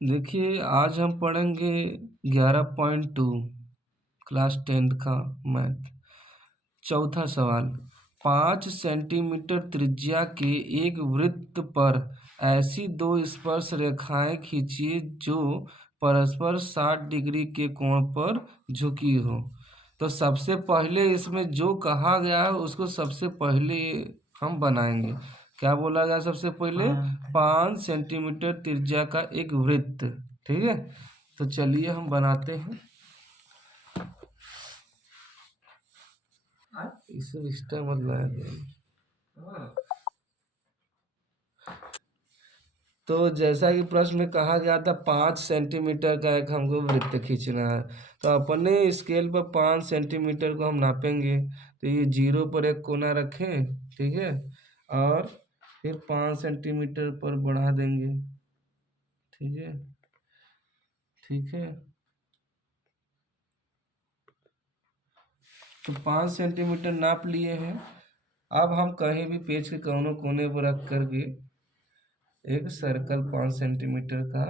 देखिए, आज हम पढ़ेंगे 11.2 क्लास 10th का मैथ। चौथा सवाल, 5 सेंटीमीटर त्रिज्या के एक वृत्त पर ऐसी दो स्पर्श रेखाएं खींचिए जो परस्पर 60 डिग्री के कोण पर झुकी हो। तो सबसे पहले इसमें जो कहा गया है उसको सबसे पहले हम बनाएंगे। क्या बोला गया सबसे पहले? 5 सेंटीमीटर त्रिज्या का एक वृत्त। ठीक है, तो चलिए हम बनाते हैं। इसे रिश्ता मत लाया जाए। तो जैसा कि प्रश्न में कहा गया था 5 सेंटीमीटर का एक हमको वृत्त खींचना है, तो अपने स्केल पर 5 सेंटीमीटर को हम नापेंगे। तो ये 0 पर एक कोना रखें, ठीक है, और फिर 5 सेंटीमीटर पर बढ़ा देंगे। ठीक है, ठीक है। तो 5 सेंटीमीटर नाप लिए हैं। अब हम कहीं भी पेज के कोने पर रख करके एक सर्कल 5 सेंटीमीटर का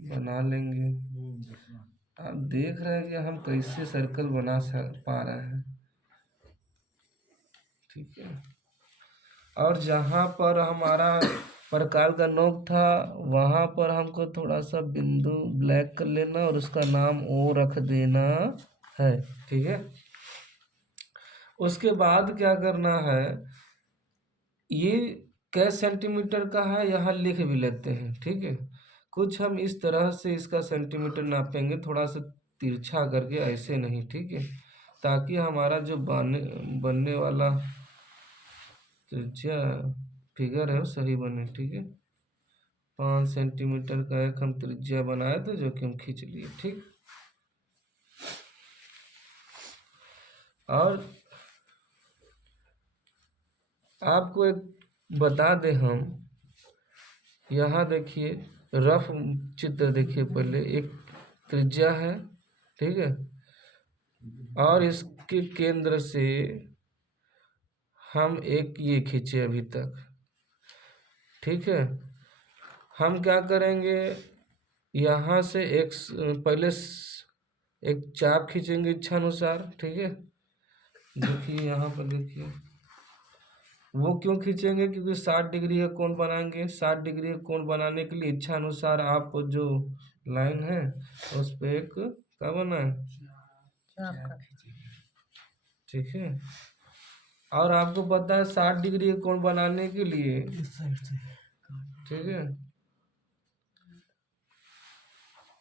बना लेंगे। आप देख रहे हैं कि हम कैसे सर्कल बना पा रहे हैं। ठीक है, और जहाँ पर हमारा प्रकार का नोक था वहाँ पर हमको थोड़ा सा बिंदु ब्लैक कर लेना और उसका नाम ओ रख देना है। ठीक है, उसके बाद क्या करना है, ये कैसे सेंटीमीटर का है यहाँ लिख भी लेते हैं। ठीक है, कुछ हम इस तरह से इसका सेंटीमीटर नापेंगे, थोड़ा सा तिरछा करके, ऐसे नहीं। ठीक है, ताकि हमारा जो बनने वाला त्रिज्या फिगर है वो सही बने। ठीक है, 5 सेंटीमीटर का एक हम त्रिज्या बनाए थे जो कि हम खींच लिए। ठीक, और आपको एक बता दें हम, यहाँ देखिए रफ चित्र देखिए। पहले एक त्रिज्या है, ठीक है, और इसके केंद्र से हम एक ये खींचे अभी तक। ठीक है, हम क्या करेंगे, यहाँ से एक पहले एक चाप खींचेंगे इच्छानुसार। ठीक है, देखिए यहाँ पर देखिए, वो क्यों खींचेंगे? क्योंकि 60 डिग्री का कोण बनाएंगे। 60 डिग्री का कोण बनाने के लिए इच्छानुसार आप जो लाइन है उस पर एक क्या बना है, ठीक है। और आपको पता है 60 डिग्री का कोण बनाने के लिए, ठीक है,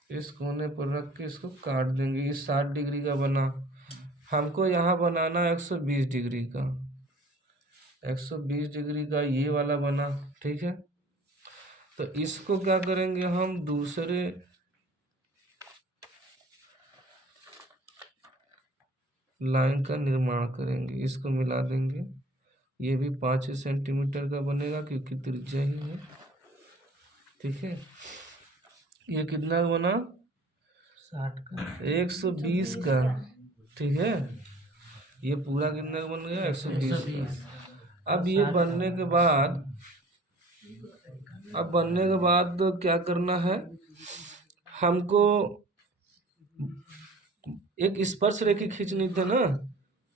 इस कोने पर रख के इसको काट देंगे। इस 60 डिग्री का बना, हमको यहाँ बनाना 120 डिग्री का। 120 डिग्री का ये वाला बना। ठीक है, तो इसको क्या करेंगे, हम दूसरे लाइन का निर्माण करेंगे, इसको मिला देंगे। ये भी 5 सेंटीमीटर का बनेगा क्योंकि त्रिज्या ही है। ठीक है, ये कितना बना? 60 का, 120 का। ठीक है, ये पूरा कितना का बन गया? 120 का। अब ये बनने के बाद, तो क्या करना है, हमको एक स्पर्श रेखा खींचनी थी ना।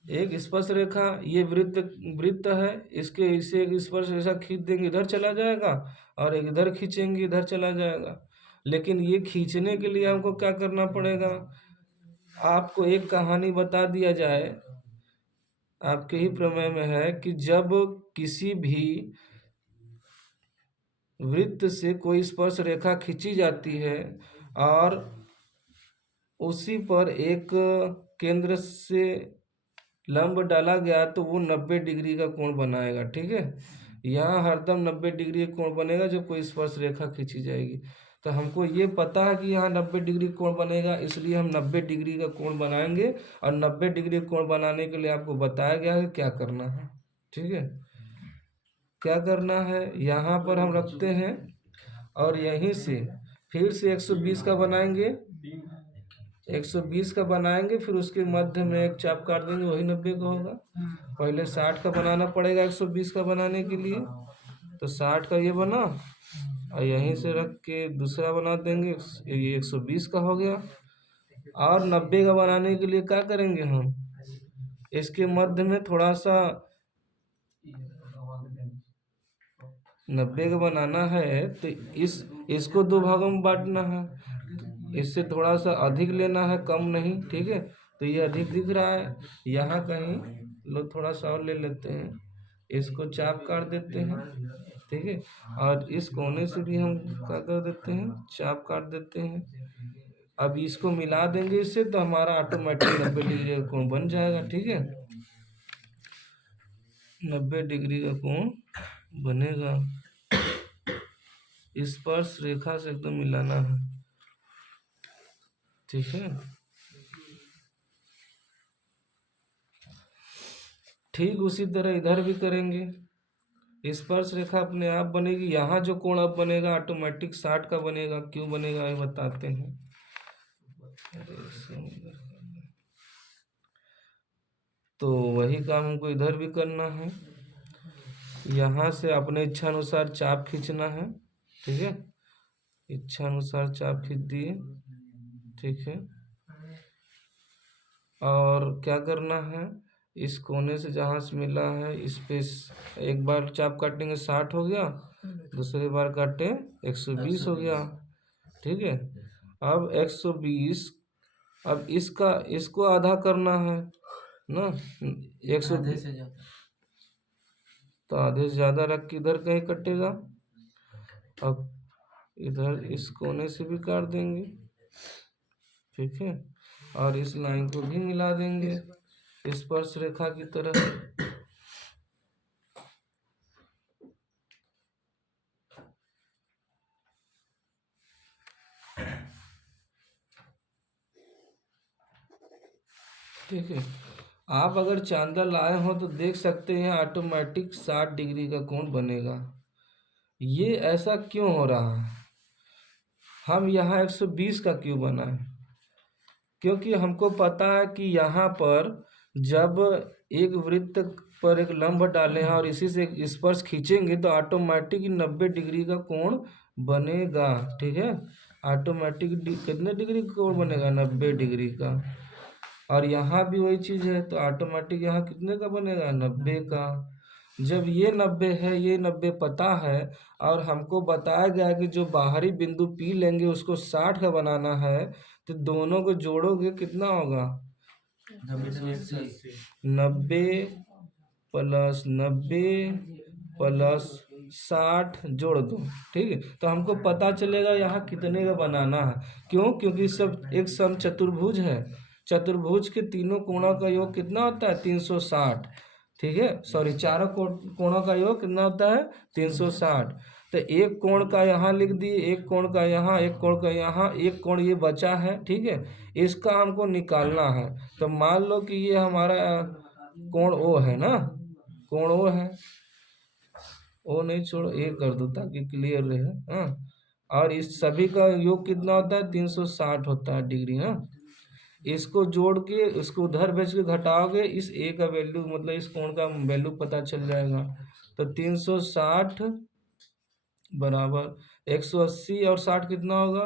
एक स्पर्श रेखा, ये वृत्त है, इसके इसे एक स्पर्श रेखा खींच देंगे, इधर चला जाएगा, और एक इधर खींचेंगे, इधर चला जाएगा। लेकिन ये खींचने के लिए हमको क्या करना पड़ेगा, आपको एक कहानी बता दिया जाए, आपके ही प्रमेय में है कि जब किसी भी वृत्त से कोई स्पर्श रेखा खींची जाती है और उसी पर एक केंद्र से लंब डाला गया तो वो 90 डिग्री का कोण बनाएगा। ठीक है, यहाँ हरदम 90 डिग्री का कोण बनेगा जब कोई स्पर्श रेखा खींची जाएगी। तो हमको ये पता है कि यहाँ 90 डिग्री कोण बनेगा, इसलिए हम 90 डिग्री का कोण बनाएंगे। और 90 डिग्री कोण बनाने के लिए आपको बताया गया है क्या करना है। ठीक है, क्या करना है, यहाँ पर हम रखते हैं और यहीं से फिर से 120 का बनाएंगे। 120 का बनाएंगे, फिर उसके मध्य में एक चाप काट देंगे, वही 90 का होगा। पहले 60 का बनाना पड़ेगा 120 का बनाने के लिए। तो 60 का ये बना, और यहीं से रख के दूसरा बना देंगे, ये 120 का हो गया। और 90 का बनाने के लिए क्या करेंगे हम, इसके मध्य में थोड़ा सा 90 का बनाना है तो इसको दो भागों में बांटना है, इससे थोड़ा सा अधिक लेना है, कम नहीं, ठीक है। तो ये अधिक दिख रहा है, यहाँ कहीं लोग थोड़ा सा और ले लेते हैं, इसको चाप काट देते हैं, ठीक है। और इस कोने से भी हम क्या कर देते हैं, चाप काट देते हैं। अब इसको मिला देंगे इससे, तो हमारा ऑटोमेटिक 90 डिग्री का कोण बन जाएगा, ठीक है। 90 डिग्री का कोण बनेगा। स्पर्श रेखा से एकदम मिलाना है, ठीक है। ठीक उसी तरह इधर भी करेंगे। स्पर्श रेखा अपने आप बनेगी, यहाँ जो कोण अब बनेगा ऑटोमेटिक 60 का बनेगा। क्यों बनेगा ये बताते हैं। तो वही काम हमको इधर भी करना है। यहाँ से अपने इच्छा अनुसार चाप खींचना है, ठीक है। इच्छा अनुसार चाप खींच दिए, ठीक है। और क्या करना है, इस कोने से जहाँ से मिला है इस पे एक बार चाप काटेंगे 60 हो गया, दूसरी बार काटे 120 हो गया, ठीक है। अब 120, अब इसको आधा करना है ना, 120 तो आधे से ज़्यादा रख के इधर कहीं कटेगा। अब इधर इस कोने से भी काट देंगे, ठीक है। और इस लाइन को भी मिला देंगे स्पर्श रेखा की तरह। ठीक है। आप अगर चांदा लाए हो तो देख सकते हैं ऑटोमेटिक 60 डिग्री का कोण बनेगा। ये ऐसा क्यों हो रहा है, हम यहाँ 120 का क्यों बना है, क्योंकि हमको पता है कि यहाँ पर जब एक वृत्त पर एक लंब डालें हैं और इसी से एक स्पर्श खींचेंगे तो ऑटोमेटिक 90 डिग्री का कोण बनेगा, ठीक है। ऑटोमेटिक कितने डिग्री का कोण बनेगा, 90 डिग्री का। और यहाँ भी वही चीज़ है, तो ऑटोमेटिक यहाँ कितने का बनेगा, 90 का। जब ये 90 है, ये 90 पता है, और हमको बताया गया है कि जो बाहरी बिंदु पी लेंगे उसको 60 का बनाना है, तो दोनों को जोड़ोगे कितना होगा, 90 प्लस 90 प्लस 60 जोड़ दो, ठीक है। तो हमको पता चलेगा यहाँ कितने का बनाना है। क्यों, क्योंकि सब एक समचतुर्भुज है। चतुर्भुज के तीनों कोणों का योग कितना होता है, 360, ठीक है। सॉरी, चारों कोणों का योग कितना होता है, 360। तो एक कोण का यहाँ लिख दिए, एक कोण का यहाँ, एक कोण का यहाँ, एक कोण ये बचा है, ठीक है। इसका हमको निकालना है। तो मान लो कि ये हमारा कोण ओ है ना, कोण ओ है, ओ नहीं छोड़ो, ए कर दो ताकि क्लियर रहे, हाँ। और इस सभी का योग कितना होता है, 360 होता है डिग्री ना। इसको जोड़ के इसको उधर भेज के घटाओगे, इस ए का वैल्यू मतलब इस कोण का वैल्यू पता चल जाएगा। तो 360 बराबर 180 और 60 कितना होगा,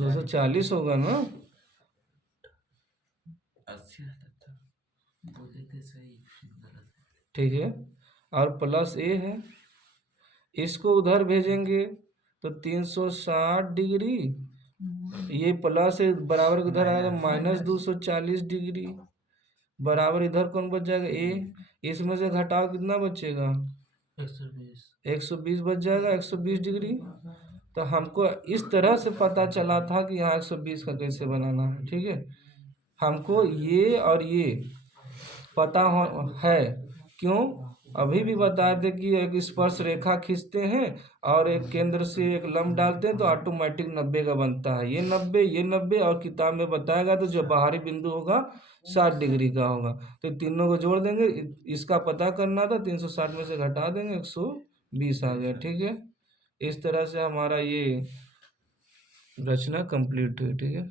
240 होगा ना, ठीक है। और प्लस ए है, इसको उधर भेजेंगे तो 360 डिग्री, ये प्लस बराबर उधर आएगा माइनस 240 डिग्री, बराबर इधर कौन बच जाएगा, ए। इसमें से घटाओ कितना बचेगा, 120 बच जाएगा, 120 डिग्री। तो हमको इस तरह से पता चला था कि यहाँ 120 का कैसे बनाना है, ठीक है। हमको ये और ये पता है, क्यों, अभी भी बताए थे कि एक स्पर्श रेखा खींचते हैं और एक केंद्र से एक लंब डालते हैं तो ऑटोमेटिक 90 का बनता है। ये 90, ये 90, और किताब में बताएगा तो जो बाहरी बिंदु होगा 60 डिग्री का होगा। तो तीनों को जोड़ देंगे, इसका पता करना था, 360 में से घटा देंगे, 120 आ गया, ठीक है। इस तरह से हमारा ये रचना कंप्लीट हुई, ठीक है।